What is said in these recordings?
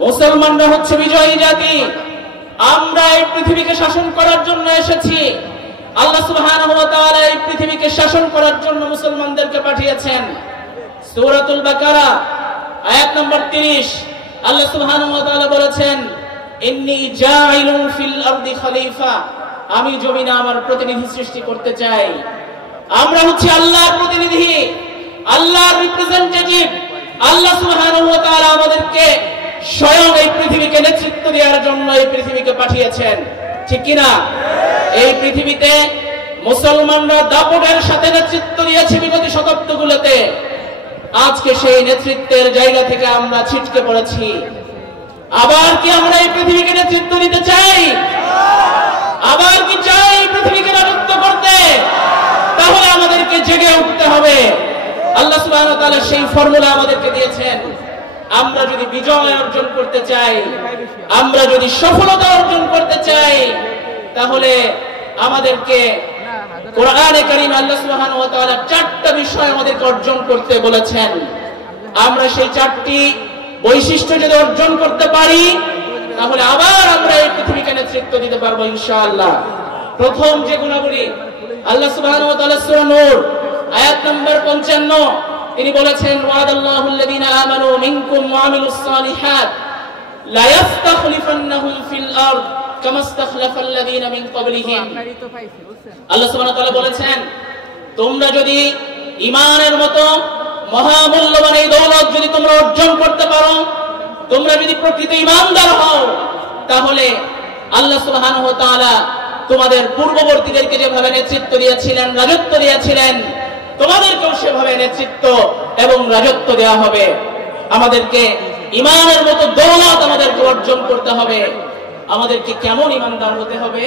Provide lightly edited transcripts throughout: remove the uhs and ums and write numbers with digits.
মুসলমানরা হচ্ছে বিজয়ী জাতি। আমরা এই পৃথিবীকে শাসন করার জন্য এসেছি। আল্লাহ সুবহানাহু ওয়া তাআলা এই পৃথিবীকে শাসন করার জন্য মুসলমানদেরকে পাঠিয়েছেন। সূরাতুল বাকারা আয়াত নম্বর 30 আল্লাহ সুবহানাহু ওয়া তাআলা বলেছেন, ইন্নী জাইলুন ফিল আরদি খলিফা, আমি জমিনে আমার প্রতিনিধি সৃষ্টি করতে চাই। আমরা হচ্ছে আল্লাহর প্রতিনিধি, আল্লাহর রিপ্রেজেন্টেটিভ। আল্লাহ সুবহানাহু ওয়া তাআলা আমাদেরকে স্বয়ং এই পৃথিবীকে নেতৃত্ব দেওয়ার জন্য এই পৃথিবীকে পাঠিয়েছেন, ঠিক কিনা? এই পৃথিবীতে মুসলমানরা দাপটের সাথে নেতৃত্ব দিয়েছে বিগত শতাব্দীগুলোতে। আজকে সেই নেতৃত্বের জায়গা থেকে আমরা ছিটকে পড়েছি। আবার কি আমরা এই পৃথিবীকে নেতৃত্ব দিতে চাই? আবার কি চাই পৃথিবীকে রাজত্ব করতে? তাহলে আমাদেরকে জেগে উঠতে হবে। আল্লাহ সুবহানাহু ওয়া তাআলা সেই ফর্মুলা আমাদেরকে দিয়েছেন। আমরা যদি বিজয় অর্জন করতে চাই, আমরা যদি সফলতা অর্জন করতে চাই, তাহলে আমাদেরকে কোরআনে কারীম আল্লাহ সুবহানাহু ওয়া তাআলা 4টা বিষয় আমাদেরকে অর্জন করতে বলেছেন। আমরা সেই 4টি বৈশিষ্ট্য যদি অর্জন করতে পারি, তাহলে আবার আমরা এই পৃথিবীকে নেতৃত্ব দিতে পারবো ইনশাআল্লাহ। প্রথম যে গুণাবলী আল্লাহ সুবহানাহু ওয়া তাআলা সূরা নূর আয়াত নম্বর 55 তিনি বলেছেন, ওয়াদাল্লাহু আল্লাযীনা আমানু মিনকুম ওয়া আমিলুস সালিহাত লা ইস্তাখলিফান্নাহুম ফিল আরদ কামা ইস্তাখলাফাল লাযীনা মিন ক্বাবলিহিম। আল্লাহ সুবহানাহু ওয়া তাআলা বলেছেন, তোমরা যদি ঈমানের মতো মহামূল্যবান এই দৌলত যদি তোমরা অর্জন করতে পারো, তোমরা যদি প্রকৃত ঈমানদার হও, তাহলে আল্লাহ সুবহানাহু ওয়া তাআলা তোমাদের পূর্ববর্তীদেরকে যেভাবে নেতৃত্ব দিয়েছিলেন, রাজত্ব দিয়েছিলেন, তোমাদেরকেও সেভাবে নেতৃত্ব এবং রাজত্ব দেওয়া হবে। আমাদেরকে ঈমানের মতো দৌলত আমাদেরকে অর্জন করতে হবে। আমাদেরকে কেমন ঈমানদার হতে হবে?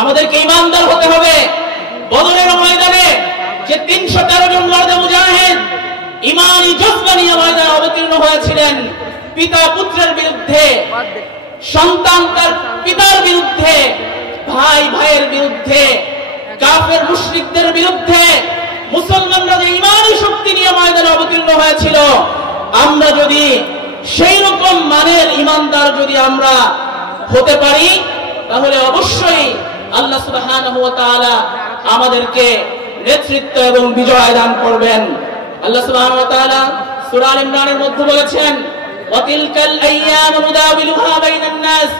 আমাদেরকে ঈমানদার হতে হবে বদরের ময়দানে যে 313 জন মর্দে মুজাহিদ ঈমানি জজবা নিয়ে ময়দানে অবতীর্ণ হয়েছিলেন, পিতা পুত্রের বিরুদ্ধে, সন্তান তার পিতার বিরুদ্ধে, ভাই ভাইয়ের বিরুদ্ধে, কাফের মুশরিকদের বিরুদ্ধে মুসলমানরা যে ঈমানি শক্তি নিয়ে ময়দানে অবতীর্ণ হয়েছিল, আমরা যদি সেই রকম মানের ঈমানদার যদি আমরা হতে পারি, তাহলে অবশ্যই আল্লাহ সুবহানাহু ওয়া তাআলা আমাদেরকে নেতৃত্ব এবং বিজয় দান করবেন। আল্লাহ সুবহানাহু ওয়া তাআলা সূরা আল ইমরানের মধ্যে বলেছেন, ওয়া তিলকাল আইয়ামু নুদাবিলুহা বাইনান নাস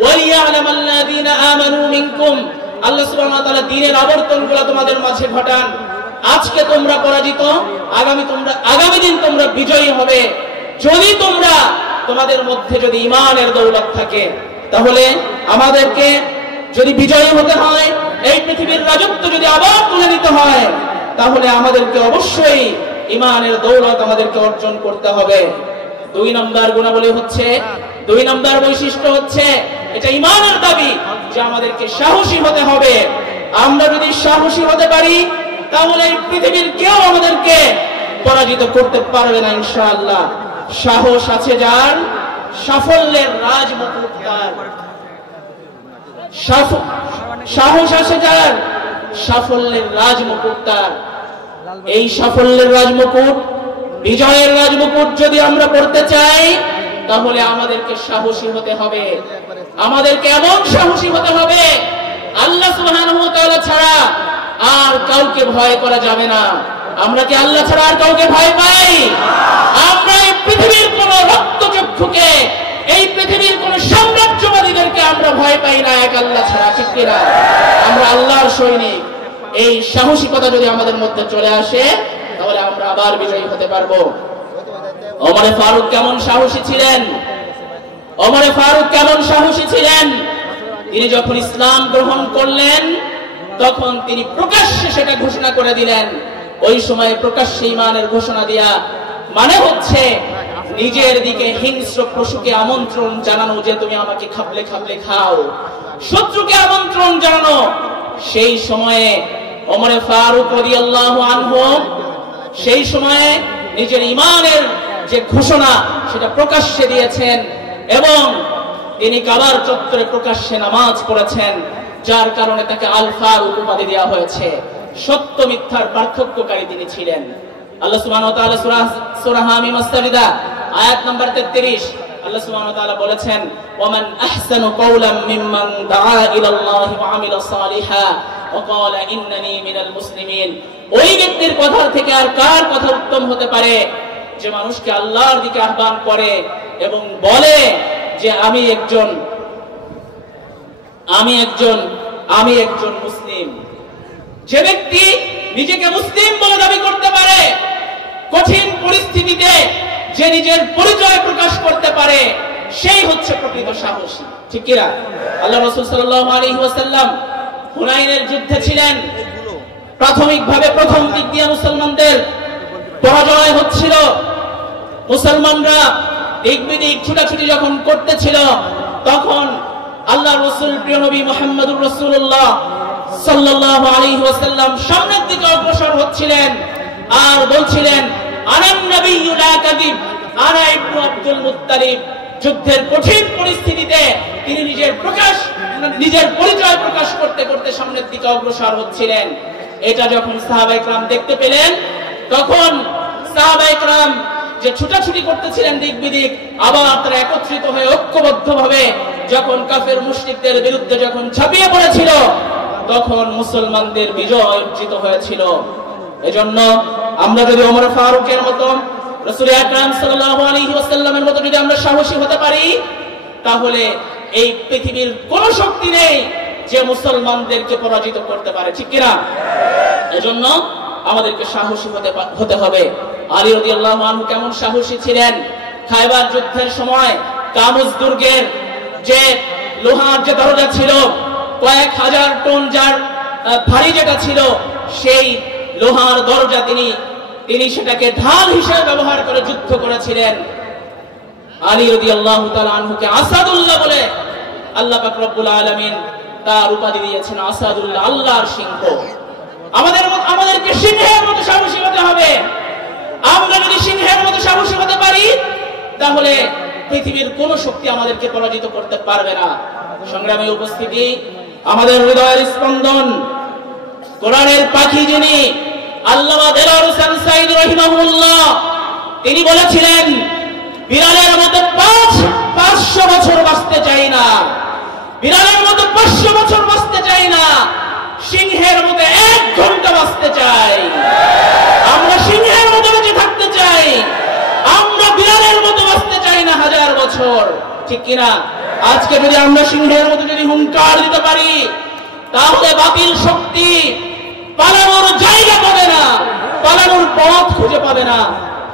ওয়া লিয়া'লামাল্লাযীনা আমানু মিনকুম। আল্লাহ সুবহানাহু ওয়া তাআলা দ্বীনের আবর্তনগুলো তোমাদের মাঝে ঘটান। আজকে তোমরা পরাজিত, আগামী দিন তোমরা বিজয়ী হবে যদি তোমরা তোমাদের মধ্যে যদি ঈমানের দৌলত থাকে। তাহলে আমাদেরকে যদি বিজয়ী হতে হয়, এই পৃথিবীর রাজত্ব যদি আবার তুলে নিতে হয়, তাহলে আমাদেরকে অবশ্যই ঈমানের দৌলত আমাদেরকে অর্জন করতে হবে। 2 নম্বর গুণাবলী হচ্ছে, 2 নম্বর বৈশিষ্ট্য হচ্ছে, এটা ঈমানের দাবি যে আমাদেরকে সাহসী হতে হবে। আমরা যদি সাহসী হতে পারি, তাহলে এই পৃথিবীর কেউ আমাদেরকে পরাজিত করতে পারবে না ইনশাআল্লাহ। সাহস আছে যার, সাফল্যের রাজমুকুট তার। সাহস আছে যার, সাফল্যের রাজমুকুট তার। এই সাফল্যের রাজমুকুট, বিজয়ের রাজমুকুট যদি আমরা পড়তে চাই, তাহলে আমাদেরকে সাহসী হতে হবে। আমাদেরকে এমন সাহসী হতে হবে, আল্লাহ সুবহানাহু ওয়া তাআলা ছাড়া আর কাউকে ভয় করা যাবে না। আমরা কি আল্লাহ ছাড়া আর কাউকে ভয় পাই? আমরা এই পৃথিবীর কোন রক্তচক্ষুকে, এই পৃথিবীর কোন সাম্রাজ্যবাদীদেরকে আমরা ভয় পাই না, এক আল্লাহ ছাড়া, ঠিক কিনা? আমরা আল্লাহর সৈনিক। এই সাহসিকতা যদি আমাদের মধ্যে চলে আসে, তাহলে আমরা আবার বিজয়ী হতে পারবো। ওমর ফারুক কেমন সাহসী ছিলেন? ওমর ফারুক কেমন সাহসী ছিলেন? তিনি যখন ইসলাম গ্রহণ করলেন, তখন তিনি প্রকাশ্যে সেটা ঘোষণা করে দিলেন। ওই সময় প্রকাশ্যে ঈমানের ঘোষণা দেয়া মানে হচ্ছে নিজের দিকে হিংস্র পশুকে আমন্ত্রণ জানানো যে তুমি আমাকে খাবলে খাবলে খাও, শত্রুকে আমন্ত্রণ জানানো। সেই সময়ে ওমর ফারুক রাদিয়াল্লাহু আনহু সেই সময়ে নিজের ঈমানের যে ঘোষণা সেটা প্রকাশ্যে দিয়েছেন, এবং তিনি কাবার চত্বরে প্রকাশ্যে নামাজ পড়েছেন, যার কারণে তাকে আল ফারুক উপাধি দেওয়া হয়েছে। সত্য মিথ্যার পার্থক্যকারী তিনি ছিলেন। আল্লাহ সুবহানাহু ওয়া তাআলা সূরা হামিম আস-সাজদা আয়াত নম্বর 33 আল্লাহ সুবহানাহু ওয়া তাআলা বলেছেন ওয়ামান আহসানু কাওলাম মিম্মান দাআ ইলাল্লাহি ওয়া আমিলা সালিহা ওয়া ক্বালা ইন্নানি মিনাল মুসলিমিন। ওই ব্যক্তির কথা থেকে আর কার কথা উত্তম হতে পারে যে মানুষকে আল্লাহর দিকে আহ্বান করে এবং বলে যে আমি একজন মুসলিম। যে ব্যক্তি নিজেকে মুসলিম বলে দাবি করতে পারে, কঠিন পরিস্থিতিতে যে নিজের পরিচয় প্রকাশ করতে পারে, সেই হচ্ছে প্রকৃত সাহসী। ঠিক কিনা? আল্লাহ রাসূল সাল্লাল্লাহু আলাইহি ওয়াসাল্লাম হুনাইনের যুদ্ধে ছিলেন। প্রাথমিকভাবে প্রথম দিক দিয়ে মুসলমানদের পরাজয় হচ্ছিল। মুসলমানরা দিক বিদিক ছুটাছুটি যখন করতেছিল, তখন আল্লাহ রাসূল প্রিয় নবী মুহাম্মদুর রাসূলুল্লাহ সাল্লাল্লাহু আলাইহি ওয়াসাল্লাম সামনের দিকে অগ্রসর হচ্ছিলেন আর বলছিলেন আনান নবিয়্যু লা কাযিব আনা ইবনু আব্দুল মুত্তালিব। যুদ্ধের কঠিন পরিস্থিতিতে তিনি নিজের পরিচয় প্রকাশ করতে করতে সামনের দিকে অগ্রসর হচ্ছিলেন। এটা যখন সাহাবায়ে কেরাম দেখতে পেলেন, তখন সাহাবায়ে কেরাম যে ছুটাছুটি করতেছিলেন দিক বিদিক, আবার তারা একত্রিত হয়ে ঐক্যবদ্ধভাবে যখন কাফের মুশরিকদের বিরুদ্ধে যখন ঝাঁপিয়ে পড়েছিল, তখন মুসলমানদের বিজয় অর্জিত হয়েছিল। এজন্য আমরা যদি ওমর ফারুকের মতো, রাসূল আকরাম সাল্লাল্লাহু আলাইহি ওয়াসাল্লামের মতো যদি আমরা সাহসী হতে পারি, তাহলে এই পৃথিবীর কোন শক্তি নেই যে মুসলমানদেরকে পরাজিত করতে পারে। ঠিক কিনা? এজন্য আমাদেরকে সাহসী হতে হবে। আলী রাদিয়াল্লাহু আনহু কেমন সাহসী ছিলেন! খায়বার যুদ্ধের সময় কামুজ দুর্গের যে লোহার যে দরজা ছিল, কয়েক হাজার টন যার ভারী যেটা ছিল, সেই লোহার দরজা তিনি সেটাকে ঢাল হিসেবে ব্যবহার করে যুদ্ধ করেছিলেন। আলী রাদিয়াল্লাহু তাআলা আনহুকে আসাদুল্লাহ বলে আল্লাহ পাক রব্বুল আলামিন তার উপাধি দিয়েছেন, আসাদুল্লাহ, আল্লাহর সিংহ। আমাদেরকে সিংহের মতো সাহসী হতে হবে। আমরা যদি সিংহের মতো সাহসী হতে পারি, তাহলে পৃথিবীর কোন শক্তি আমাদেরকে পরাজিত করতে পারবে না। সংগ্রামী উপস্থিতি, আমাদের হৃদয়ের স্পন্দন, কোরআনের পাখি যিনি আল্লামা দেলাওয়ার হোসেন সাঈদ রাহিমাহুল্লাহ, তিনি বলেছিলেন বিড়ালের মতো 500 বছর বাঁচতে চাই না, বিড়ালের মতো 500 বছর বাঁচতে চাই না, সিংহের মতো 1 ঘন্টা বাঁচতে চাই। আমরা সিংহের মতো বেঁচে থাকতে চাই, আমরা বিড়ালের মতো বাঁচতে চাই না 1000 বছর। ঠিক কিনা? আজকে যদি আমরা সিংহের মতো যদি হুঙ্কার দিতে পারি, তাহলে বাতিল শক্তি পালানোর জায়গা পাবে না, পালানোর পথ খুঁজে পাবে না,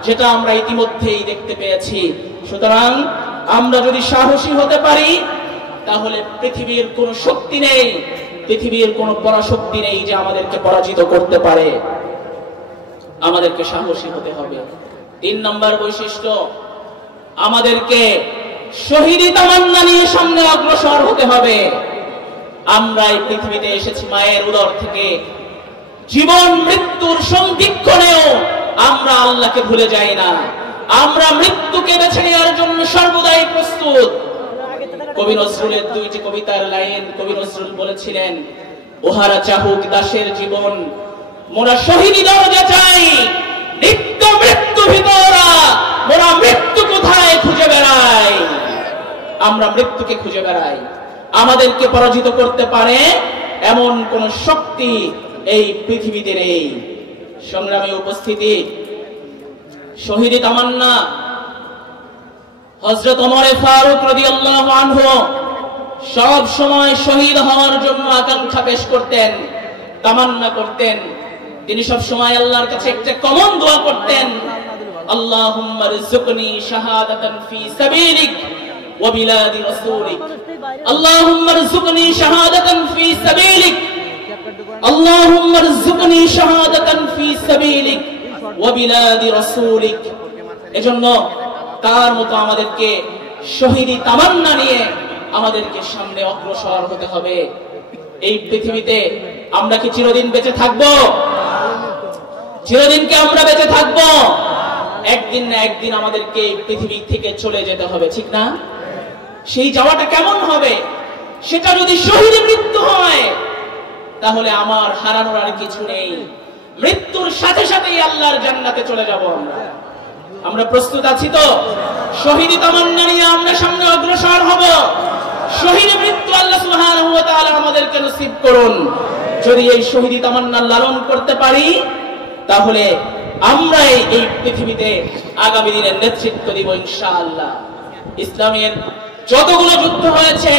যেটা আমরা ইতিমধ্যেই দেখতে পেয়েছি। সুতরাং আমরা যদি সাহসী হতে পারি, তাহলে পৃথিবীর কোন শক্তি নেই, পৃথিবীর কোন পরাশক্তি নেই যে আমাদেরকে পরাজিত করতে পারে। আমাদেরকে সাহসী হতে হবে। 3 নম্বর বৈশিষ্ট্য, আমাদেরকে শহীদি তামান্না নিয়ে সামনে অগ্রসর হতে হবে। আমরা এই পৃথিবীতে এসেছি মায়ের উদর থেকে। জীবন মৃত্যুর সন্ধিক্ষণেও আমরা আল্লাহকে ভুলে যাই না। আমরা মৃত্যুকে বেছে নেওয়ার জন্য সর্বদাই প্রস্তুত। কবি নজরুলের 2টি কবিতার লাইন, কবি নজরুল বলেছিলেন, ওহারা চাহুক দাসের জীবন, মোরা শহীদি দরজা চাই, নিত্য মৃত্যু ভিতরা, মোরা মৃত্যু কোথায় খুঁজে বেড়াই। আমরা মৃত্যুকে খুঁজে বেড়াই। আমাদেরকে পরাজিত করতে পারে এমন কোন শক্তি এই পৃথিবীতে নেই। সংগ্রামী উপস্থিতি, শহীদি তামান্না, হযরত ওমর ফারুক রাদিয়াল্লাহু আনহু সব সময় শহীদ হওয়ার জন্য আকাঙ্ক্ষা পেশ করতেন, তামান্না করতেন। তিনি সব সময় আল্লাহর কাছে একটা কমন দোয়া করতেন, আল্লাহুম্মা রযুকনি শাহাদাতান ফি সাবিলিক ওয়া বিলাদি রাসূলিক, আল্লাহুম্মা রযুকনি শাহাদাতান ফি সাবিলিক, আল্লাহুম্মা রযুকনি শাহাদাতান ফি সাবিলিক ওয়া বিলাদি রাসূলিক। এজন্য তার মতো আমাদেরকে শহীদি তামান্না নিয়ে আমাদেরকে সামনে অগ্রসর হতে হবে। এই পৃথিবীতে আমরা কি চিরদিন বেঁচে থাকবো? চিরদিন কি আমরা বেঁচে থাকবো? একদিন না একদিন আমাদেরকে এই পৃথিবী থেকে চলে যেতে হবে, ঠিক না? সেই যাওয়াটা কেমন হবে? সেটা যদি শহীদি মৃত্যু হয়, তাহলে আমার হারানোর আর কিছু নেই। মৃত্যুর সাথে সাথেই আল্লাহর জান্নাতে চলে যাব আমরা। আমরা প্রস্তুত আছি তো? শহীদি তামান্না নিয়ে আমরা সামনে অগ্রসর হব। শহীদ মৃত্যু আল্লাহ সুবহানাহু ওয়া তাআলা আমাদেরকে নসিব করুন। যদি এই শহীদি তামান্না লালন করতে পারি তাহলে আমরা এই পৃথিবীতে আগামী দিনের নেতৃত্ব দিব ইনশাআল্লাহ। ইসলামের যতগুলো যুদ্ধ হয়েছে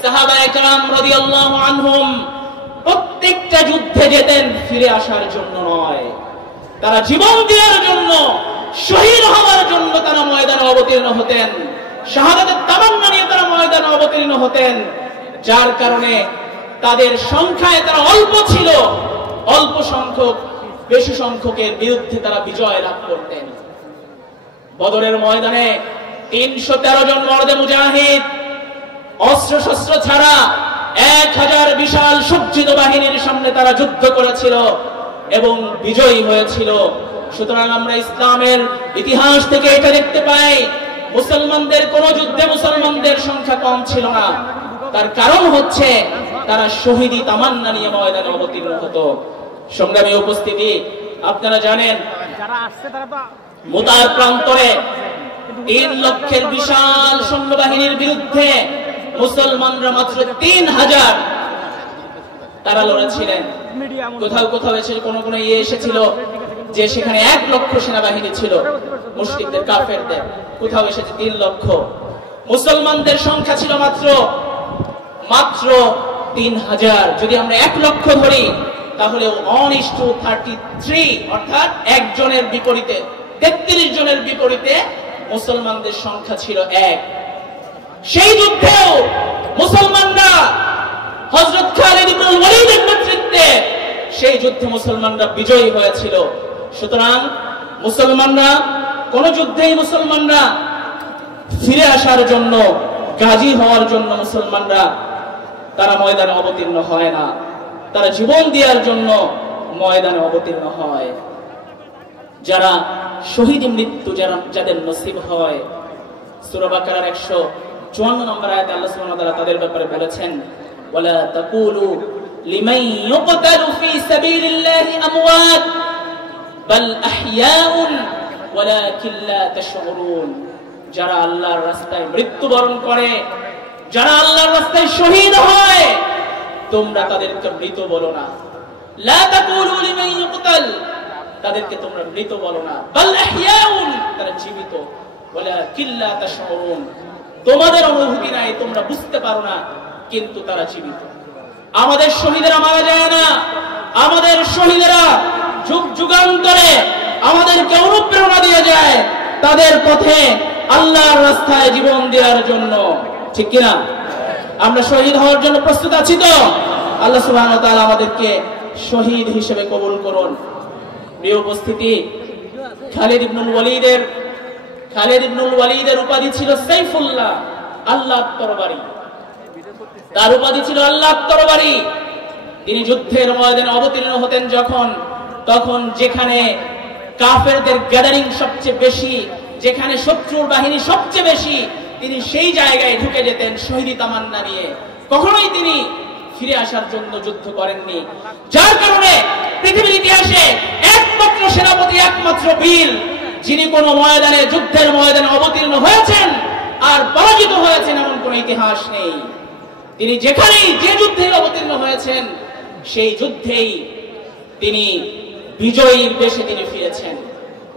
সাহাবায়ে কেরাম রাদিয়াল্লাহু আনহুম প্রত্যেকটা যুদ্ধে যেতেন ফিরে আসার জন্য নয়, তারা জীবন দেওয়ার জন্য, শহীদ হওয়ার জন্য তারা ময়দানে অবতীর্ণ হতেন। শাহাদাতের তামান্না নিয়ে তারা ময়দানে অবতীর্ণ হতেন, যার কারণে তাদের সংখ্যায় তারা অল্প ছিল, অল্প সংখ্যক বেশি সংখ্যকের বিরুদ্ধে তারা বিজয় লাভ করতেন। বদরের ময়দানে 313 জন মর্দে মুজাহিদ অস্ত্র শস্ত্র ছাড়া 1000 বিশাল সজ্জিত বাহিনীর সামনে তারা যুদ্ধ করেছিল এবং বিজয়ী হয়েছিল। সুতরাং আমরা ইসলামের ইতিহাস থেকে এটা দেখতে পাই, মুসলমানদের কোন যুদ্ধে মুসলমানদের সংখ্যা কম ছিল না। তার কারণ হচ্ছে তারা শহীদি তামান্না নিয়ে ময়দানে অবতীর্ণ হতো। সংগ্রামী উপস্থিতি, আপনারা জানেন মুতার প্রান্তরে 3 লক্ষের বিশাল সৈন্যবাহিনীর বিরুদ্ধে মুসলমানরা মাত্র 3000 তারা লড়েছিলেন। কোথাও কোথাও এসে কোন এসেছিল যে সেখানে 1 লক্ষ সেনাবাহিনী ছিল মুশরিকদের কাফেরদের, কোথাও এসেছে 3 লক্ষ। মুসলমানদের সংখ্যা ছিল মাত্র 3000। যদি আমরা 1 লক্ষ ধরি তাহলে 1:33, অর্থাৎ একজনের বিপরীতে 33 জনের বিপরীতে মুসলমানদের সংখ্যা ছিল 1। সেই যুদ্ধেও মুসলমানরা হযরত খালিদ ইবনে ওয়ালিদের নেতৃত্বে সেই যুদ্ধে মুসলমানরা বিজয়ী হয়েছিল। সুতরাং মুসলমানরা কোন যুদ্ধেই মুসলমানরা ফিরে আসার জন্য, গাজী হওয়ার জন্য মুসলমানরা তারা ময়দানে অবতীর্ণ হয় না, তারা জীবন দেওয়ার জন্য ময়দানে অবতীর্ণ হয়। যারা শহীদ মৃত্যু যাদের নসিব হয়, সূরা বাকারার 154 নম্বর আয়াতে আল্লাহ সুবহানাহু ওয়া তাআলা তাদের ব্যাপারে বলেছেন, ওয়ালা তাকুলু লিমান ইউকতালু ফি সাবিলিল্লাহি আমওয়াত বাল আহইয়াউন ওয়ালাকিন লা তাশউরুন। যারা আল্লাহর রাস্তায় মৃত্যুবরণ করে, যারা আল্লাহর রাস্তায় শহীদ হয়, তোমরা তাদেরকে মৃত বলো না। লা তাকুলু লিমান ইউকতাল, তাদেরকে তোমরা মৃত বলো না। বাল আহইয়াউন, তারা জীবিত। ওয়ালাকিন লা তাশউরুন, তোমাদের অনুভূতি নাই, তোমরা বুঝতে পারো না, কিন্তু তারা জীবিত। আমাদের শহীদেরা মারা যায় না, আমাদের শহীদেরা যুগ যুগান্তরে আমাদেরকে অনুপ্রেরণা দিয়ে যায় তাদের পথে আল্লাহর রাস্তায় জীবন দেওয়ার জন্য, ঠিক কিনা? আমরা শহীদ হওয়ার জন্য প্রস্তুত আছি তো? আল্লাহ সুবহানাহু ওয়া তাআলা আমাদেরকে শহীদ হিসেবে কবুল করুন। প্রিয় উপস্থিতি, খালিদ ইবনুল ওয়ালিদের উপাধি ছিল সাইফুল্লাহ, আল্লাহর তরবারি। তার উপাধি ছিল আল্লাহর তরবারি। তিনি যুদ্ধের ময়দানে অবতীর্ণ হতেন তখন যেখানে কাফেরদের গ্যাদারিং সবচেয়ে বেশি, যেখানে শত্রুর বাহিনী সবচেয়ে বেশি, তিনি সেই জায়গায় ঢুকে যেতেন শহীদি তামান্না নিয়ে। কখনোই তিনি ফিরে আসার জন্য যুদ্ধ করেননি, যার কারণে পৃথিবীর ইতিহাসে একমাত্র সেনাপতি, একমাত্র বীর যিনি কোন ময়দানে, যুদ্ধের ময়দানে অবতীর্ণ হয়েছেন আর পরাজিত হয়েছেন এমন কোন ইতিহাস নেই। তিনি যেখানেই যে যুদ্ধে অবতীর্ণ হয়েছেন সেই যুদ্ধেই তিনি বিজয়ীর বেশে তিনি ফিরেছেন।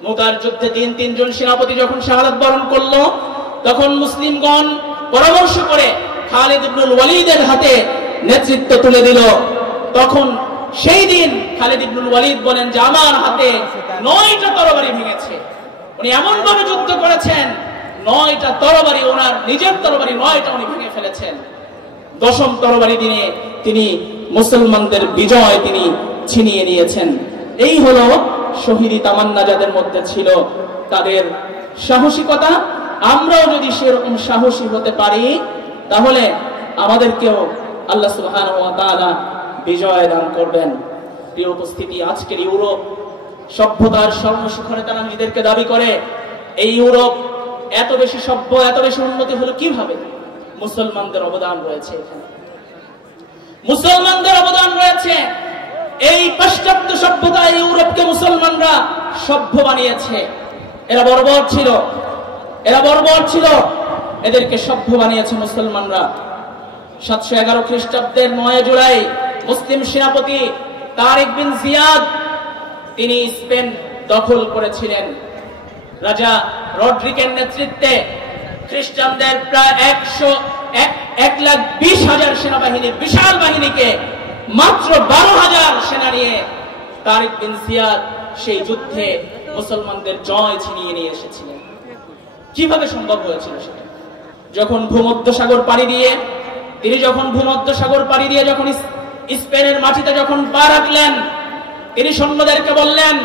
মুতার যুদ্ধে 3 জন সেনাপতি যখন শাহাদাত বরণ করলো, তখন মুসলিমগণ পরামর্শ করে খালিদ ইবনুল ওয়ালিদের হাতে নেতৃত্ব তুলে দিল। তখন সেই দিন খালিদ ইবনুল ওয়ালিদ বলেন যে আমার হাতে 9টা তরবারি ভেঙেছে। উনি এমন ভাবে যুদ্ধ করেছেন, 9টা তরবারি, ওনার নিজের তরবারি 9টা উনি ভেঙে ফেলেছেন। 10ম তরবারি দিনে তিনি মুসলমানদের বিজয় তিনি ছিনিয়ে নিয়েছেন। এই হলো শহীদি তামান্না যাদের মধ্যে ছিল, তাদের সাহসিকতা। আমরাও যদি সেরকম সাহসী হতে পারি তাহলে আমাদেরকেও আল্লাহ সুবহানাহু ওয়া তাআলা বিজয় দান করবেন। প্রিয় উপস্থিতি, আজকের ইউরোপ সভ্যতার সর্বশিখরে তারা নিজেদেরকে দাবি করে। এই ইউরোপ এত বেশি সভ্য, এত বেশি উন্নতি হলো কিভাবে? মুসলমানদের অবদান রয়েছে এখানে, মুসলমানদের অবদান রয়েছে। এই পাশ্চাত্য সভ্যতা ইউরোপকে মুসলমানরা সভ্য বানিয়েছে। এরা বর্বর ছিল, এরা বর্বর ছিল, এদেরকে সভ্য বানিয়েছে মুসলমানরা। 711 খ্রিস্টাব্দের 9 জুলাই মুসলিম সেনাপতি তারিক বিন জিয়াদ তিনি স্পেন দখল করেছিলেন। রাজা রড্রিকের নেতৃত্বে খ্রিস্টানদের প্রায় 1,20,000 সেনাবাহিনীর বিশাল বাহিনীকে মাত্র 12,000 সেনা নিয়ে তারিক বিন জিয়াদ সেই যুদ্ধে মুসলমানদের জয় ছিনিয়ে নিয়ে এসেছিলেন। কিভাবে সম্ভব হয়েছিল সেটা? যখন ভূমধ্যসাগর পাড়ি দিয়ে যখন স্পেনের মাটিতে যখন পা রাখলেন, তিনি সৈন্যদেরকে বললেন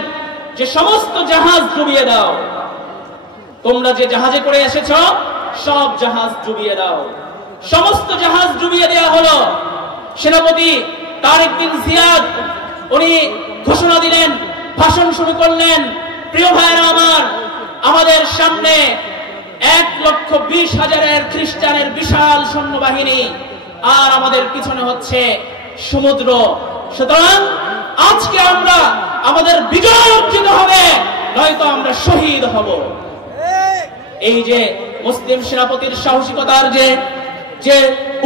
যে সমস্ত জাহাজ ডুবিয়ে দাও, তোমরা যে জাহাজে করে এসেছ সব জাহাজ ডুবিয়ে দাও। সমস্ত জাহাজ ডুবিয়ে দেওয়া হলো। সেনাপতি তারিক বিন জিয়াদ উনি ঘোষণা দিলেন, ভাষণ শুরু করলেন, প্রিয় ভাইরা আমার, আমাদের সামনে 1,20,000 খ্রিস্টানের বিশাল সৈন্যবাহিনী, আর আমাদের পিছনে হচ্ছে সমুদ্র। সুতরাং আজকে আমরা আমাদের বিজয় অর্জিত হবে, নয়তো আমরা শহীদ হব। এই যে মুসলিম সেনাপতির সাহসিকতার যে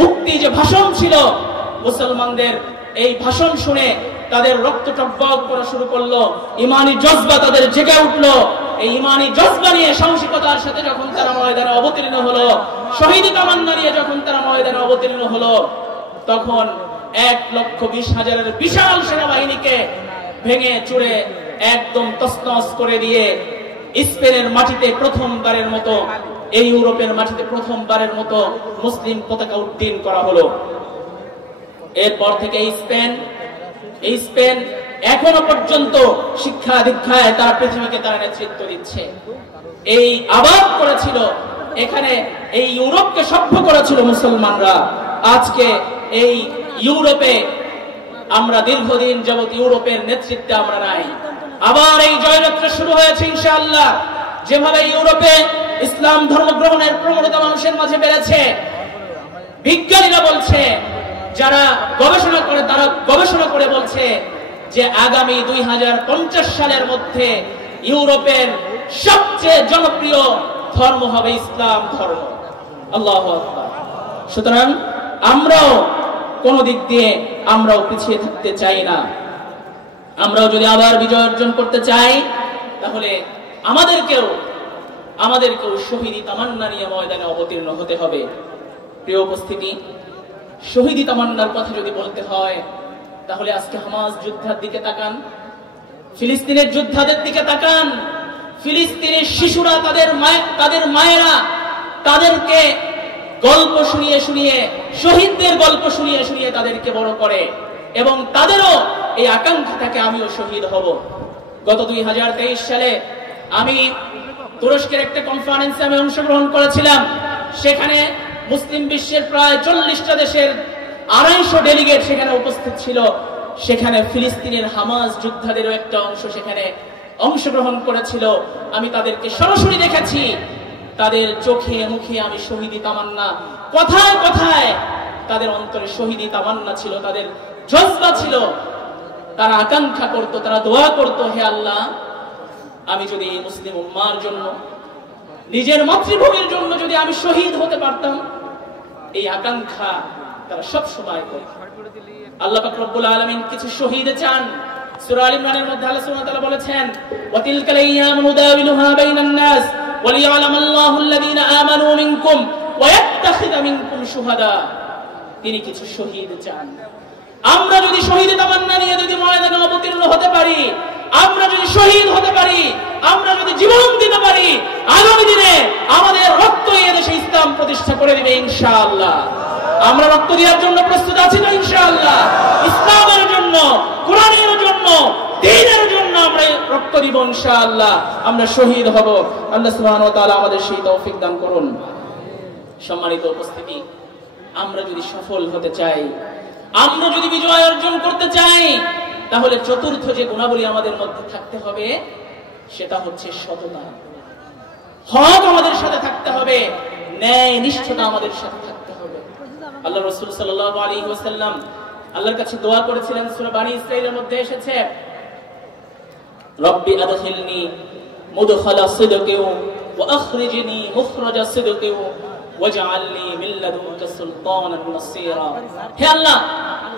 উক্তি, যে ভাষণ ছিল, মুসলমানদের এই ভাষণ শুনে তাদের রক্ত টকবক করা শুরু করলো, ইমানি জজবা তাদের জেগে উঠলো। এই ইমানি জজবা নিয়ে সাহসিকতার সাথে যখন তারা ময়দানে অবতীর্ণ হলো, শহীদ তামান্না নিয়ে যখন তারা ময়দানে অবতীর্ণ হলো, তখন 1,20,000 বিশাল সেনাবাহিনীকে ভেঙে চুরে একদম তছনছ করে দিয়ে স্পেনের মাটিতে প্রথমবারের মতো, এই ইউরোপের মাটিতে প্রথমবারের মতো মুসলিম পতাকা উড্ডীন করা হলো। এরপর থেকে এই স্পেন এখনো পর্যন্ত শিক্ষা দীক্ষায় তারা পৃথিবীকে তারা নেতৃত্ব দিচ্ছে। এই আবাদ করেছিল এখানে, এই ইউরোপকে সভ্য করেছিল মুসলমানরা। আজকে এই ইউরোপে আমরা দীর্ঘদিন যাবত ইউরোপের নেতৃত্বে আমরা নাই। আবার এই জয়যাত্রা শুরু হয়েছে ইনশাআল্লাহ। যেভাবে ইউরোপে ইসলাম ধর্ম গ্রহণের প্রবণতা মানুষের মাঝে বেড়েছে, বিজ্ঞানীরা বলছে, যারা গবেষণা করে তারা গবেষণা করে বলছে যে আগামী 2050 সালের মধ্যে ইউরোপের সবচেয়ে জনপ্রিয় ধর্ম হবে ইসলাম ধর্ম। আল্লাহু আকবার। সুতরাং আমরাও কোন দিক দিয়ে আমরাও পিছিয়ে থাকতে চাই না। আমরাও যদি আবার বিজয় অর্জন করতে চাই, তাহলে আমাদেরকেও শহীদি তামান্না নিয়ে ময়দানে অবতীর্ণ হতে হবে। প্রিয় উপস্থিতি, শহীদি তামান্নার কথা যদি বলতে হয়, তাহলে আজকে হামাস যুদ্ধের দিকে তাকান, ফিলিস্তিনের যোদ্ধাদের দিকে তাকান। ফিলিস্তিনের শিশুরা, তাদের মায়েরা তাদেরকে গল্প শুনিয়ে শুনিয়ে, শহীদদের গল্প শুনিয়ে শুনিয়ে তাদেরকে বড় করে, এবং তাদেরও এই আকাঙ্ক্ষা থাকে আমিও শহীদ হব। গত 2023 সালে আমি তুরস্কের একটা কনফারেন্সে আমি অংশগ্রহণ করেছিলাম। সেখানে মুসলিম বিশ্বের প্রায় 40টা দেশের 250 ডেলিগেট সেখানে উপস্থিত ছিল। সেখানে ফিলিস্তিনের হামাস যোদ্ধাদেরও একটা অংশ সেখানে অংশগ্রহণ করেছিল। আমি তাদেরকে সরাসরি দেখেছি, তাদের চোখে মুখে আমি শহীদি তামান্না, কথায় কথায় তাদের অন্তরে শহীদি তামান্না ছিল, তাদের জজবা ছিল। তারা আকাঙ্ক্ষা করত, তারা দোয়া করত, হে আল্লাহ, আমি যদি মুসলিম উম্মার জন্য, নিজের মাতৃভূমির জন্য যদি আমি শহীদ হতে পারতাম। এই আকাঙ্ক্ষা তারা সব সময় করে। আল্লাহ পাক রব্বুল আলামিন কিছু শহীদ চান। সূরা আল ইমরানের মধ্যে আল্লাহ সুবহানাহু ওয়া তাআলা বলেছেন, ওয়া তিলকাল আইয়ামু নুদাবিলুহা বাইনান নাস ওয়া লিয়ালামাল্লাহু আল্লাযীনা আমানু মিনকুম ওয়া ইয়াত্তাখিযা মিনকুম শুহাদা। তিনি কিছু শহীদ চান। আমরা যদি শহীদ তামান্না নিয়ে যদি ময়দানে অবতীর্ণ হতে পারি, আমরা যদি শহীদ হতে পারি, আমরা যদি জীবন দিতে পারি, আগামী দিনে আমাদের রক্ত এই দেশে ইসলাম প্রতিষ্ঠা করে দিবে ইনশাআল্লাহ। আমরা রক্ত দেওয়ার জন্য প্রস্তুত আছি না ইনশাআল্লাহ? ইসলামের জন্য, কোরআনের জন্য, দ্বীনের জন্য আমরা রক্ত দিব ইনশাআল্লাহ। আমরা শহীদ হব। আল্লাহ সুবহানাহু ওয়া তাআলা আমাদের সেই তৌফিক দান করুন। সম্মানিত উপস্থিতি, আমরা যদি সফল হতে চাই, আমরা যদি বিজয় অর্জন করতে চাই, তাহলে চতুর্থ যে গুণাবলী আমাদের মধ্যে থাকতে হবে, সেটা হচ্ছে সততা। হক আমাদের সাথে থাকতে হবে, ন্যায় নিষ্ঠতা আমাদের সাথে থাকতে হবে। আল্লাহ রাসূল সাল্লাল্লাহু আলাইহি ওয়াসাল্লাম আল্লাহর কাছে দোয়া করেছিলেন। সূরা বানী ইসরাঈলের মধ্যে এসেছে, রব্বি আদখিলনি মুদখালা সিদকিন وأخرجني مخرج صدق واجعل لي من لدنك سلطانا نصيرا হে আল্লাহ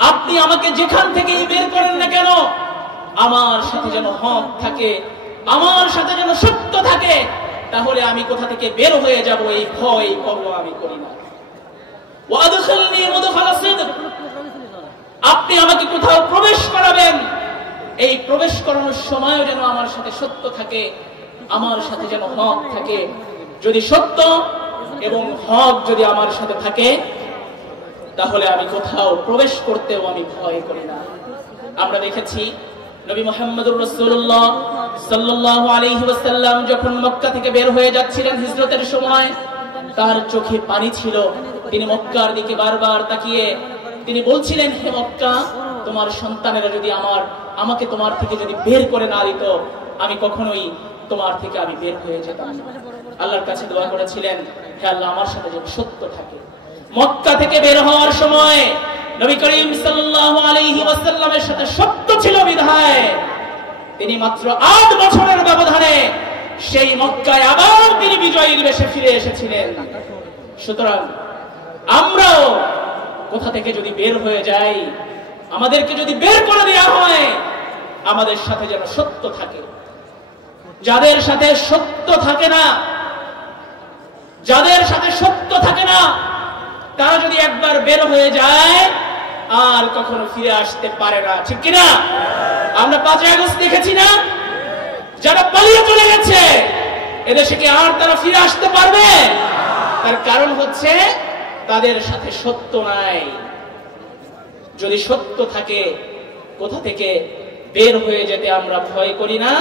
আপনি আমাকে যেখান থেকেই বের করেন না কেন আমার সাথে যেন হক থাকে আমার সাথে যেন সত্য থাকে তাহলে আমি কোথা থেকে বের হয়ে যাব এই ভয় পরোয়া আমি করি না ওয়াদখিলনি মুদখালা সিদক আপনি আমাকে কোথাও প্রবেশ করাবেন এই প্রবেশ করানোর সময়ও যেন আমার সাথে সত্য থাকে আমার সাথে যেন হক থাকে যদি সত্য এবং হক যদি আমার সাথে থাকে তাহলে আমি কোথাও প্রবেশ করতেও আমি ভয় করি না আমরা দেখেছি নবী মুহাম্মদুর রাসূলুল্লাহ সাল্লাল্লাহু আলাইহি ওয়াসাল্লাম যখন মক্কা থেকে বের হয়ে যাচ্ছিলেন হিজরতের সময় তার চোখে পানি ছিল তিনি মক্কার দিকে বারবার তাকিয়ে তিনি বলছিলেন হে মক্কা তোমার সন্তানেরা যদি আমাকে তোমার থেকে যদি বের করে না দিত আমি কখনোই তোমার থেকে আমি বের হয়ে যেতাম না আল্লাহর কাছে দোয়া করেছিলেন হে আল্লাহ আমার সাথে যেন সত্য থাকে মক্কা থেকে বের হওয়ার সময় নবী করিম সাল্লাল্লাহু আলাইহি ওয়াসাল্লামের সাথে সত্য ছিল বিধায় তিনি মাত্র 8 বছরের ব্যবধানে সেই মক্কায় আবার তিনি বিজয়ীর বেশে ফিরে এসেছিলেন সুতরাং আমরাও কোথা থেকে যদি বের হয়ে যাই আমাদেরকে যদি বের করে দেওয়া হয় আমাদের সাথে যেন সত্য থাকে যাদের সাথে সত্য থাকে না তারা যদি একবার বের হয়ে যায় আর কখনো ফিরে আসতে পারে না ঠিক কি না আমরা 5 আগস্ট দেখেছি না যারা পালিয়ে চলে গেছে এদেশে কি আর তারা ফিরে আসতে পারবে তার কারণ হচ্ছে তাদের সাথে সত্য নাই যদি সত্য থাকে কোথা থেকে বের হয়ে যেতে আমরা ভয় করি না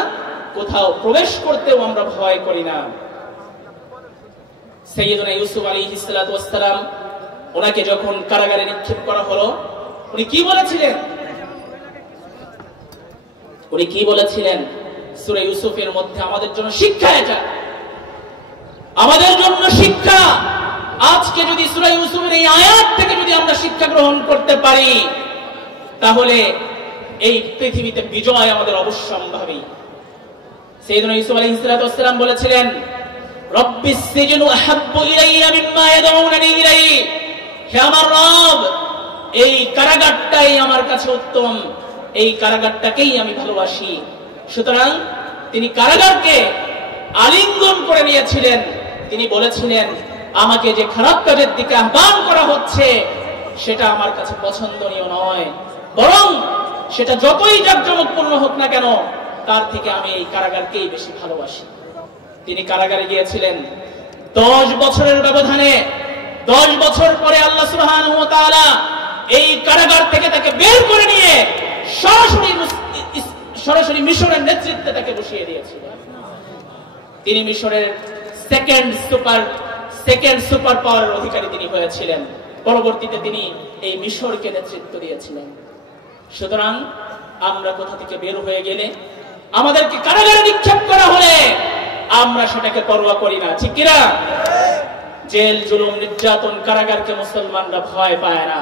কোথাও প্রবেশ করতেও আমরা ভয় করি না সাইয়েদনা ইউসুফ আলাইহিস সালাতু ওয়াস সালাম ওনাকে যখন কারাগারে নিক্ষেপ করা হলো উনি কি বলেছিলেন সূরা ইউসুফের মধ্যে আমাদের জন্য শিক্ষা এটা আমাদের জন্য শিক্ষা আজকে যদি সূরা ইউসুফের এই আয়াত থেকে যদি আমরা শিক্ষা গ্রহণ করতে পারি তাহলে এই পৃথিবীতে বিজয় আমাদের অবশ্যম্ভাবী সাইয়েদনা ইউসুফ আলাইহিস সালাতু ওয়াস সালাম বলেছিলেন রব্বিস সিজনু আহাব্বু ইলাইয়া মিম্মা ইয়াদউনানি ইলাইহি হে আমার রব এই কারাগারটাই আমার কাছে উত্তম এই কারাগারটাকেই আমি ভালোবাসি সুতরাং তিনি কারাগারকে আলিঙ্গন করে নিয়েছিলেন তিনি বলেছিলেন আমাকে যে খারাপ কাজের দিকে আহ্বান করা হচ্ছে সেটা আমার কাছে পছন্দনীয় নয় বরং সেটা যতই জাঁকজমকপূর্ণ হোক না কেন তার থেকে আমি এই কারাগারকেই বেশি ভালোবাসি তিনি কারাগারে গিয়েছিলেন 10 বছরের ব্যবধানে 10 বছর পরে আল্লাহ সুবহানাহু ওয়া তাআলা এই কারাগার থেকে তাকে বের করে নিয়ে সরাসরি মিশরের নেতৃত্বে তাকে বসিয়ে দিয়েছিলেন তিনি মিশরের সেকেন্ড সুপার পাওয়ারের অধিকারী তিনি হয়েছিলেন পরবর্তীতে তিনি এই মিশরকে নেতৃত্ব দিয়েছিলেন সুতরাং আমরা কোথা থেকে বের হয়ে গেলে আমাদেরকে কারাগারে নিক্ষেপ করা হলে আমরা সেটাকে পরোয়া করি না ঠিক কিনা জেল জুলুম নির্যাতন কারাগারকে মুসলমানরা ভয় পায় না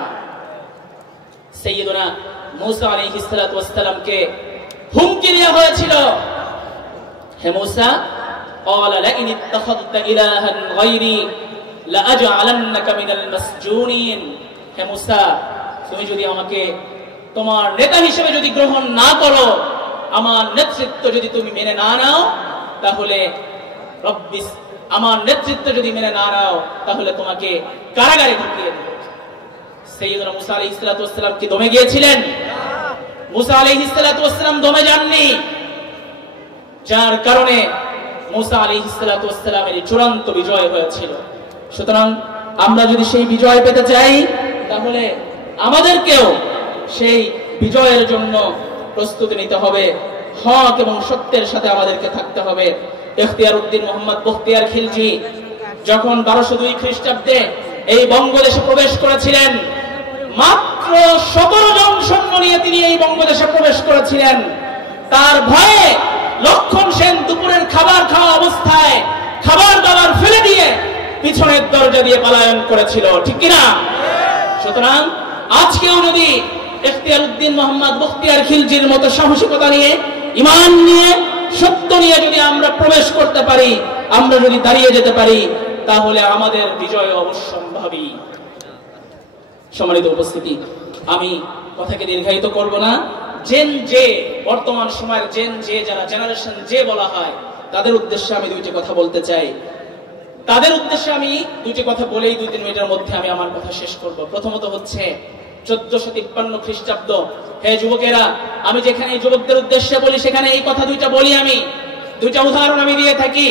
সাইয়েদনা মূসা আলাইহিস সালাতু ওয়াস সালামকে হুমকি দেওয়া হয়েছিল হে মূসা قال لئن اتخذت إلها غيري لأجعلنك من المسجونين হে মূসা তুমি যদি আমাকে তোমার নেতা হিসেবে যদি গ্রহণ না করো আমার নেতৃত্ব যদি তুমি মেনে না নাও তাহলে আমার নেতৃত্ব যদি মেনে না নাও তাহলে তোমাকে কারাগারে ঢুকিয়ে দেব সাইয়েদনা মূসা আলাইহিস সালাতু ওয়াস সালাম কি দমে গিয়েছিলেন মূসা আলাইহিস সালাতু ওয়াস সালাম দমে যাননি যার কারণে মূসা আলাইহিস সালাতু ওয়াস সালামের চূড়ান্ত বিজয় হয়েছিল সুতরাং আমরা যদি সেই বিজয় পেতে চাই তাহলে আমাদেরকেও সেই বিজয়ের জন্য প্রস্তুতি নিতে হবে হক এবং সত্যের সাথে আমাদেরকে থাকতে হবে ইখতিয়ার উদ্দিন মোহাম্মদ বখতিয়ার খিলজি যখন 1202 খ্রিস্টাব্দে এই বঙ্গদেশে প্রবেশ করেছিলেন মাত্র 17 জন সৈন্য নিয়ে তিনি এই বঙ্গদেশে প্রবেশ করেছিলেন তার ভয়ে লক্ষণ সেন দুপুরের খাবার খাওয়া অবস্থায় খাবার দাবার ফেলে দিয়ে পিছনের দরজা দিয়ে পলায়ন করেছিল ঠিক কি না সুতরাং আজকেও যদি ইখতিয়ার উদ্দিন মোহাম্মদ বখতিয়ার খিলজির মতো সাহসিকতা নিয়ে ঈমান নিয়ে সত্য নিয়ে যদি আমরা প্রবেশ করতে পারি আমরা যদি দাঁড়িয়ে যেতে পারি তাহলে আমাদের বিজয় অবশ্যম্ভাবী। সম্মানিত উপস্থিতি, আমি কথাকে দীর্ঘায়িত করব না। জেন জে, বর্তমান সময়ের জেন জে, যারা জেনারেশন জে বলা হয়, তাদের উদ্দেশ্যে আমি দুইটি কথা বলতে চাই। তাদের উদ্দেশ্যে আমি দুইটি কথা বলেই 2-3 মিনিটের মধ্যে আমি আমার কথা শেষ করব। প্রথমত হচ্ছে 1453 খ্রিস্টাব্দ। হে যুবকেরা, আমি যেখানে এই যুবকদের উদ্দেশ্যে বলি সেখানে এই কথা দুইটা বলি। আমি দুইটা উদাহরণ আমি দিয়ে থাকি।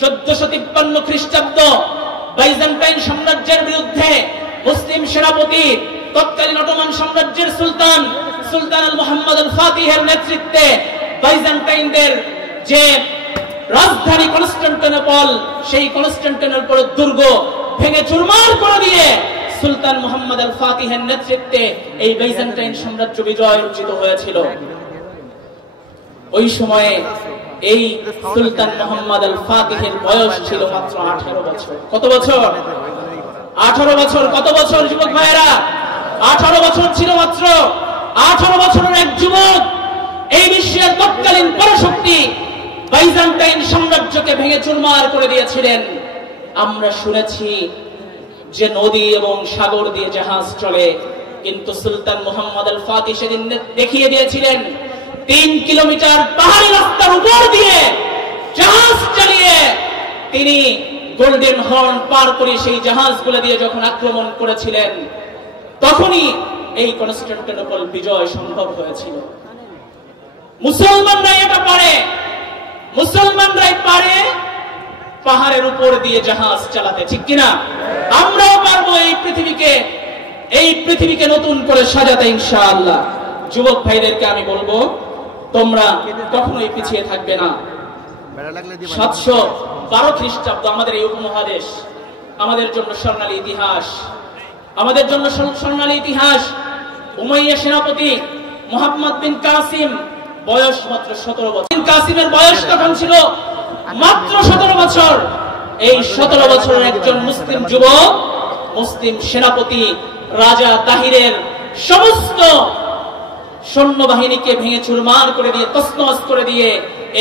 1453 খ্রিস্টাব্দ, বাইজেন্টাইন সাম্রাজ্যের বিরুদ্ধে মুসলিম সেনাপতি, তৎকালীন অটোমান সাম্রাজ্যের সুলতান আল মুহাম্মদ আল ফাতিহের নেতৃত্বে বাইজেন্টাইনদের যে রাজধানী কনস্টান্টিনোপল, সেই কনস্টান্টিনোপল দুর্গ ভেঙে চুরমার করে দিয়ে সুলতান মুহাম্মদ আল ফাতিহের নেতৃত্বে এই বাইজেন্টাইন সাম্রাজ্য বিজয় অর্জিত হয়েছিল। ওই সময়ে এই সুলতান মুহাম্মদ আল ফাতিহের বয়স ছিল মাত্র 18 বছর। কত বছর? 18 বছর। কত বছর যুবক ভাইয়েরা? 18 বছর ছিল মাত্র। 18 বছরের এক যুবক এই বিশ্বের তৎকালীন পরাশক্তি বাইজেন্টাইন সাম্রাজ্যকে ভেঙে চুরমার করে দিয়েছিলেন। আমরা শুনেছি যে নদী এবং সাগর দিয়ে জাহাজ চলে, কিন্তু সুলতান মুহাম্মদ আল ফাতিহ সেদিন দেখিয়ে দিয়েছিলেন 3 কিলোমিটার পাহাড়ি রাস্তার উপর দিয়ে জাহাজ চালিয়ে তিনি গোল্ডেন হর্ন পার করে সেই জাহাজগুলো দিয়ে যখন আক্রমণ করেছিলেন, তখনই এই কনস্টান্টিনোপল বিজয় সম্ভব হয়েছিল। মুসলমানরাই এটা পারে, মুসলমানরাই পারে পাহাড়ের উপর দিয়ে জাহাজ চালাতে, ঠিক কিনা? আমরাও পারবো এই পৃথিবীকে নতুন করে সাজাতে ইনশাআল্লাহ। যুবক ভাইদেরকে আমি বলবো, তোমরা কখনোই পিছিয়ে থাকবে না। 712 খ্রিস্টাব্দ আমাদের এই উপমহাদেশ আমাদের জন্য স্বর্ণালী ইতিহাস, আমাদের জন্য স্বর্ণালী ইতিহাস। উমাইয়া সেনাপতি মুহাম্মদ বিন কাসিম, বয়স মাত্র 17 বছর। কাসিমের বয়স তখন ছিল মাত্র 17 বছর। এই 17 বছরের একজন মুসলিম যুবক, মুসলিম সেনাপতি রাজা তাহিরের সমস্ত সৈন্যবাহিনীকে ভেঙে চুরমার করে দিয়ে, তছনছ করে দিয়ে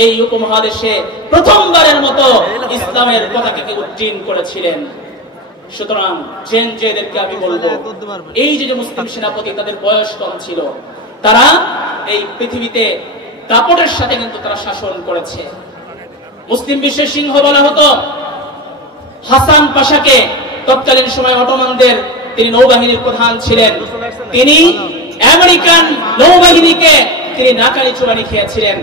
এই উপমহাদেশে প্রথমবারের মতো ইসলামের পতাকাকে উজ্জীন করেছিলেন। সুতরাং জেন জেদেরকে আমি বলবো, এই যে মুসলিম সেনাপতি, তাদের বয়স কম ছিল, তারা এই পৃথিবীতে দাপটের সাথে কিন্তু তারা শাসন করেছে। মুসলিম বিশ্বের সিংহ বলা হতো হাসান পাশাকে। তৎকালীন সময় অটোমানদের তিনি নৌবাহিনীর প্রধান ছিলেন। তিনি আমেরিকান নৌবাহিনীকে তিনি নাকানি চুবানি খেয়েছিলেন,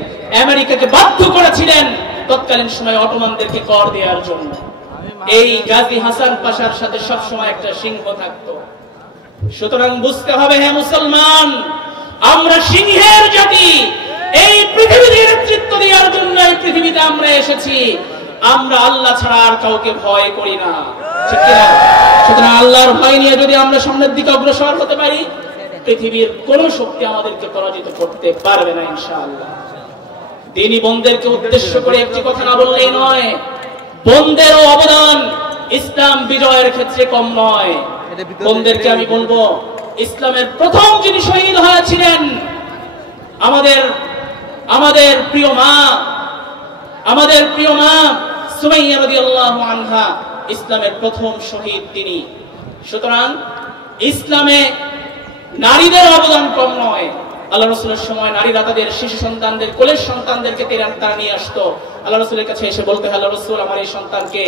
আমেরিকাকে বাধ্য করেছিলেন তৎকালীন সময় অটোমানদেরকে কর দেওয়ার জন্য। এই গাজী হাসান পাশার সাথে সবসময় একটা সিংহ থাকতো। সুতরাং বুঝতে হবে, হে মুসলমান, আমরা সিংহের জাতি। এই পৃথিবীতে নেতৃত্ব দেওয়ার জন্য এই পৃথিবীতে আমরা এসেছি। আমরা আল্লাহ ছাড়া আর কাউকে ভয় করি না, ঠিক কিনা? সুতরাং আল্লাহর ভয় নিয়ে যদি আমরা সামনের দিকে অগ্রসর হতে পারি, পৃথিবীর কোন শক্তি আমাদেরকে পরাজিত করতে পারবে না ইনশাআল্লাহ। দিনী বোনদেরকে উদ্দেশ্য করে একটি কথা না বললেই নয়, বোনদেরও অবদান ইসলাম বিজয়ের ক্ষেত্রে কম নয়। বোনদেরকে আমি বলবো, ইসলামের প্রথম যিনি শহীদ হয়েছিলেন, আমাদের প্রিয় মা সুমাইয়া রাদিয়াল্লাহু আনহা, ইসলামের প্রথম শহীদ তিনি। সুতরাং ইসলামে নারীদের অবদান কম নয়। আল্লাহ রাসূলের সময় নারীরা তাদের শিশু সন্তানদের, কোলের সন্তানদেরকে তারা নিয়ে আসতো। আল্লাহ রাসূলের কাছে এসে বলতে, আল্লাহ রাসূল, আমার এই সন্তানকে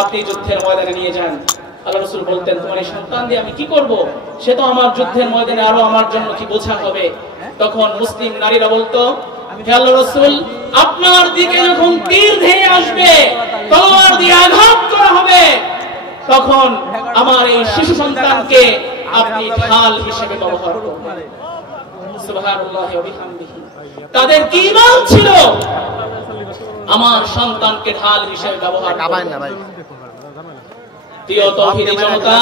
আপনি যুদ্ধের ময়দানে নিয়ে যান। আল্লাহ রাসূল বলতেন, তোমার এই সন্তান দিয়ে আমি কি করব? সে তো আমার যুদ্ধের ময়দানে আরো আমার জন্য কি বোঝা হবে। তখন মুসলিম নারীরা বলতো, হে আল্লাহ রাসূল, আপনার দিকে যখন তীর ধেয়ে আসবে, তলোয়ার দিয়ে আঘাত করা হবে, তখন আমার এই শিশু সন্তানকে আপনি ঢাল হিসেবে ব্যবহার করবেন। সুবহানাল্লাহি ওয়া বিহামদিহি। তাদের কি ঈমান ছিল? আমার সন্তানকে ঢাল হিসেবে ব্যবহার করবেন। প্রিয় তাওহীদি জনতা,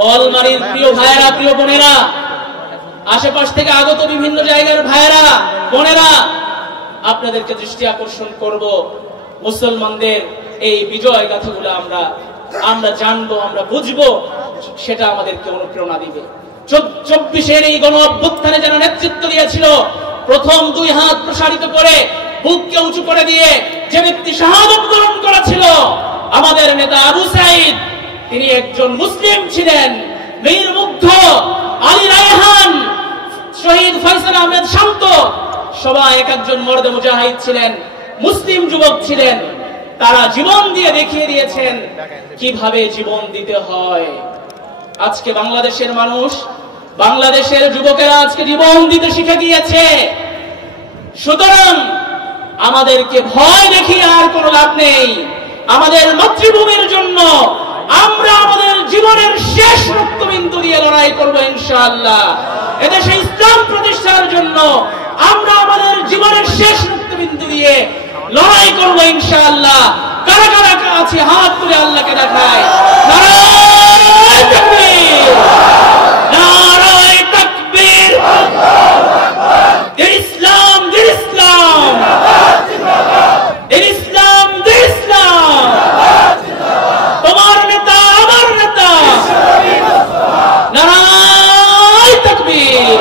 বলমারির প্রিয় ভাইয়েরা, প্রিয় বোনেরা, আশেপাশ থেকে আগত বিভিন্ন জায়গার ভাইয়েরা, বোনেরা, আপনাদেরকে দৃষ্টি আকর্ষণ করব, মুসলমানদের এই বিজয় গাথাগুলো আমরা জানবো, আমরা বুঝবো, সেটা আমাদেরকে অনুপ্রেরণা দিবে। 24-এর এই গণ অভ্যুত্থানে যারা নেতৃত্ব দিয়েছিল, প্রথম 2 হাত প্রসারিত করে বুককে উঁচু করে দিয়ে যে ব্যক্তি শাহাদাত বরণ করেছিল আমাদের নেতা আবু সাইদ, তিনি একজন মুসলিম ছিলেন। মীর মুগ্ধ, আলী রায়হান, শহীদ ফয়সাল আহমেদ শান্ত, সবাই এক একজন মর্দে মুজাহিদ ছিলেন, মুসলিম যুবক ছিলেন। তারা জীবন দিয়ে দেখিয়ে দিয়েছেন কিভাবে জীবন দিতে হয়। আজকে বাংলাদেশের মানুষ, বাংলাদেশের যুবকেরা আজকে জীবন দিতে শিখে গিয়েছে। সুতরাং আমাদেরকে ভয় দেখিয়ে আর কোনো লাভ নেই। আমাদের মাতৃভূমির জন্য আমরা আমাদের জীবনের শেষ রক্তবিন্দু দিয়ে লড়াই করব ইনশাআল্লাহ। এদেশে ইসলাম প্রতিষ্ঠার জন্য আমরা আমাদের জীবনের শেষ রক্তবিন্দু দিয়ে লড়াই করব ইনশাআল্লাহ। কারা কারা আছে হাত তুলে আল্লাহকে দেখায়। নারায়ে তাকবীর, নারায়ে তাকবীর। ইসলাম, ইসলাম, ইসলাম, ইসলাম। তোমার নেতা আমার নেতা। নারায়ে তাকবীর।